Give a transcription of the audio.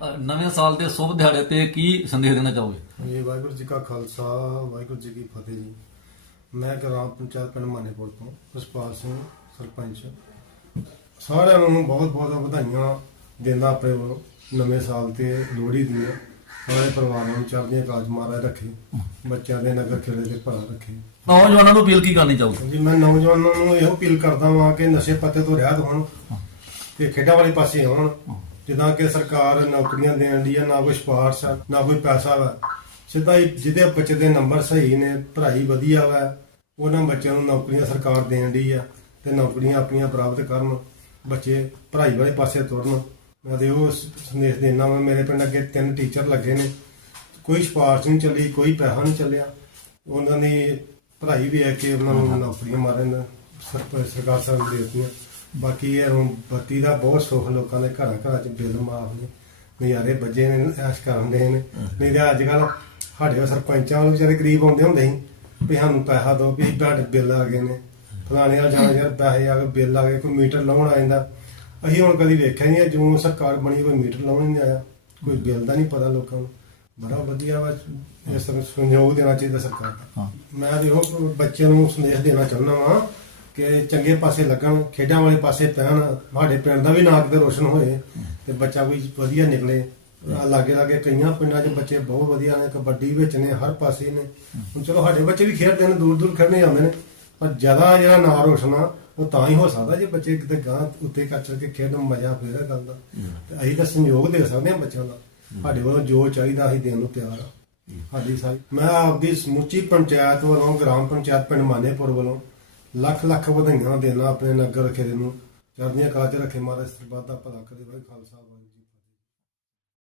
ਸਾਲ ਦੇ ਸ਼ੁਭ ਦਿਹਾੜੇ ਤੇ ਕੀ ਸੰਦੇਸ਼ ਦੇਣਾ ਚਾਹੋਗੇ? ਜੀ ਵਾਹਿਗੁਰੂ ਜੀ ਕਾ ਖਾਲਸਾ ਵਾਹਿਗੁਰੂ ਜੀ ਕੀ ਫਤਿਹ ਜੀ। ਮੈਂ ਗ੍ਰਾਮ ਪੰਚਾਇਤ ਪਿੰਡ ਮਾਨੇਪੁਰ ਤੋਂ ਰਸਪਾਲ ਸਿੰਘ ਸਰਪੰਚ। ਸਾਰਿਆਂ ਨੂੰ ਬਹੁਤ ਬਹੁਤ ਵਧਾਈਆਂ ਦਿੰਦਾ ਆਪਣੇ ਵੱਲੋਂ ਨਵੇਂ ਸਾਲ ਤੇ ਲੋਹੜੀ ਦੀਆਂ। ਸਾਰੇ ਪਰਿਵਾਰਾਂ ਨੂੰ ਚੜ੍ਹਦੀਆਂ ਕਾਜ ਮਹਾਰਾਜ ਰੱਖੇ ਬੱਚਿਆਂ ਦੇ ਨਗਰ ਖੇੜੇ ਦੇ ਭਲਾ ਰੱਖੇ। ਨੌਜਵਾਨਾਂ ਨੂੰ ਅਪੀਲ ਕੀ ਕਰਨੀ ਚਾਹੋਗੇ? ਜੀ ਮੈਂ ਨੌਜਵਾਨਾਂ ਨੂੰ ਇਹੋ ਅਪੀਲ ਕਰਦਾ ਹਾਂ ਕਿ ਨਸ਼ੇ ਪੱਤੇ ਤੋਂ ਰਹਿਤ ਹੋਣ ਤੇ ਖੇਡਾਂ ਵਾਲੇ ਪਾਸੇ ਆਉਣ। ਜਿੱਦਾਂ ਕਿ ਸਰਕਾਰ ਨੌਕਰੀਆਂ ਦੇਣ ਦੀ ਹੈ ਨਾ ਕੋਈ ਸਿਫਾਰਸ਼ ਆ ਨਾ ਕੋਈ ਪੈਸਾ ਵਾ। ਸਿੱਧਾ ਹੀ ਜਿਹਦੇ ਬੱਚੇ ਦੇ ਨੰਬਰ ਸਹੀ ਨੇ ਪੜ੍ਹਾਈ ਵਧੀਆ ਵਾ ਉਹਨਾਂ ਬੱਚਿਆਂ ਨੂੰ ਨੌਕਰੀਆਂ ਸਰਕਾਰ ਦੇਣ ਦੀ ਆ ਤੇ ਨੌਕਰੀਆਂ ਆਪਣੀਆਂ ਪ੍ਰਾਪਤ ਕਰਨ ਬੱਚੇ ਪੜ੍ਹਾਈ ਵਾਲੇ ਪਾਸੇ ਤੁਰਨ। ਮੈਂ ਤੇ ਉਹ ਸੰਦੇਸ਼ ਦੇਣਾ ਵਾ ਮੇਰੇ ਪਿੰਡ ਅੱਗੇ ਤਿੰਨ ਟੀਚਰ ਲੱਗੇ ਨੇ। ਕੋਈ ਸਿਫਾਰਸ਼ ਨਹੀਂ ਚੱਲੀ ਕੋਈ ਪੈਸਾ ਨਹੀਂ ਚੱਲਿਆ। ਉਹਨਾਂ ਦੀ ਪੜ੍ਹਾਈ ਵੀ ਹੈ ਕਿ ਉਹਨਾਂ ਨੂੰ ਨੌਕਰੀਆਂ ਮਾਰਨ ਸਰ- ਸਰਕਾਰ ਸਾਨੂੰ ਦੇ ਦਿੱਤੀਆਂ। ਬਾਕੀ ਇਹ ਹੁਣ ਬੱਤੀ ਦਾ ਬਹੁਤ ਸੁੱਖ ਲੋਕਾਂ ਦੇ ਘਰਾਂ ਘਰਾਂ 'ਚ ਬਿੱਲ ਮਾਫ ਨੇ ਨਜ਼ਾਰੇ ਬੱਜੇ ਨੇ ਐਸ਼ ਕਰਨ ਦੇ ਨੇ। ਨਹੀਂ ਤੇ ਅੱਜ ਕੱਲ ਸਾਡੇ ਸਰਪੰਚਾਂ ਵਾਲੇ ਵਿਚਾਰੇ ਗਰੀਬ ਆਉਂਦੇ ਹੁੰਦੇ ਸੀ ਵੀ ਸਾਨੂੰ ਪੈਸਾ ਦਿਓ ਵੀ ਤੁਹਾਡੇ ਬਿੱਲ ਆ ਗਏ ਨੇ। ਫਲਾਣੇ ਵਾਲ ਜਾਣਾ ਯਾਰ ਪੈਸੇ ਆ ਗਏ ਬਿੱਲ ਆ ਗਏ ਕੋਈ ਮੀਟਰ ਲਾਉਣ ਆ ਜਾਂਦਾ। ਅਸੀਂ ਹੁਣ ਕਦੀ ਵੇਖਿਆ ਨਹੀਂ ਜਿਉਂ ਸਰਕਾਰ ਬਣੀ ਕੋਈ ਮੀਟਰ ਲਾਉਣ ਨਹੀਂ ਆਇਆ। ਕੋਈ ਬਿੱਲ ਦਾ ਨਹੀਂ ਪਤਾ ਲੋਕਾਂ ਨੂੰ। ਬੜਾ ਵਧੀਆ ਵਾ ਇਸ ਤਰ੍ਹਾਂ ਸੰਯੋਗ ਦੇਣਾ ਚਾਹੀਦਾ ਸਰਕਾਰ ਦਾ। ਮੈਂ ਤੇ ਉਹ ਬੱਚਿਆਂ ਨੂੰ ਸੰਦੇਸ਼ ਦੇਣਾ ਚਾਹੁੰਦਾ ਵਾਂ ਕਿ ਚੰਗੇ ਪਾਸੇ ਲੱਗਣ, ਖੇਡਾਂ ਵਾਲੇ ਪਾਸੇ ਪੈਣ, ਸਾਡੇ ਪਿੰਡ ਦਾ ਵੀ ਨਾਂ ਕਿਤੇ ਰੋਸ਼ਨ ਹੋਏ ਤੇ ਬੱਚਾ ਕੋਈ ਵਧੀਆ ਨਿਕਲੇ। ਲਾਗੇ ਲਾਗੇ ਕਈਆਂ ਪਿੰਡਾਂ 'ਚ ਬੱਚੇ ਬਹੁਤ ਵਧੀਆ ਨੇ, ਕਬੱਡੀ ਵਿੱਚ ਨੇ, ਹਰ ਪਾਸੇ ਨੇ। ਹੁਣ ਚਲੋ ਸਾਡੇ ਬੱਚੇ ਵੀ ਖੇਡਦੇ ਨੇ, ਦੂਰ ਦੂਰ ਖੇਡਣੇ ਜਾਂਦੇ ਨੇ, ਪਰ ਜ਼ਿਆਦਾ ਜਿਹੜਾ ਨਾਂ ਰੋਸ਼ਨ ਆ, ਉਹ ਤਾਂ ਹੀ ਹੋ ਸਕਦਾ ਜੇ ਬੱਚੇ ਕਿਤੇ ਗਾਂ ਉੱਤੇ ਕੱਚ ਕੇ ਖੇਡਣ ਮਜ਼ਾ ਫੇਰ ਗੱਲ ਦਾ। ਤੇ ਅਸੀਂ ਤਾਂ ਸੰਯੋਗ ਦੇ ਸਕਦੇ ਹਾਂ ਬੱਚਿਆਂ ਦਾ। ਸਾਡੇ ਵੱਲੋਂ ਜੋ ਚਾਹੀਦਾ ਅਸੀਂ ਦੇਣ ਨੂੰ ਤਿਆਰ ਆ। ਸਾਡੀ ਸਾਰੀ ਮੈਂ ਆਪਦੀ ਸਮੁੱਚੀ ਪੰਚਾਇਤ ਵੱਲੋਂ, ਗ੍ਰਾਮ ਪੰਚਾਇਤ ਪਿੰਡ ਮਾਨੇਪੁਰ ਵੱਲੋਂ ਲੱਖ ਲੱਖ ਵਧਾਈਆਂ ਦੇਣਾ ਆਪਣੇ ਨਗਰ ਖੇੜੇ ਨੂੰ ਚੜ੍ਹਦੀਆਂ ਕਲਾ ਚ ਰੱਖੇ ਮਹਾਰਾਜ ਸਰਬੱਤ ਦਾ ਭਲਾ ਕਰੇ ਵਾਹਿ ਖਾਲਸਾ ਵਾਹਿਗੁਰੂ ਜੀ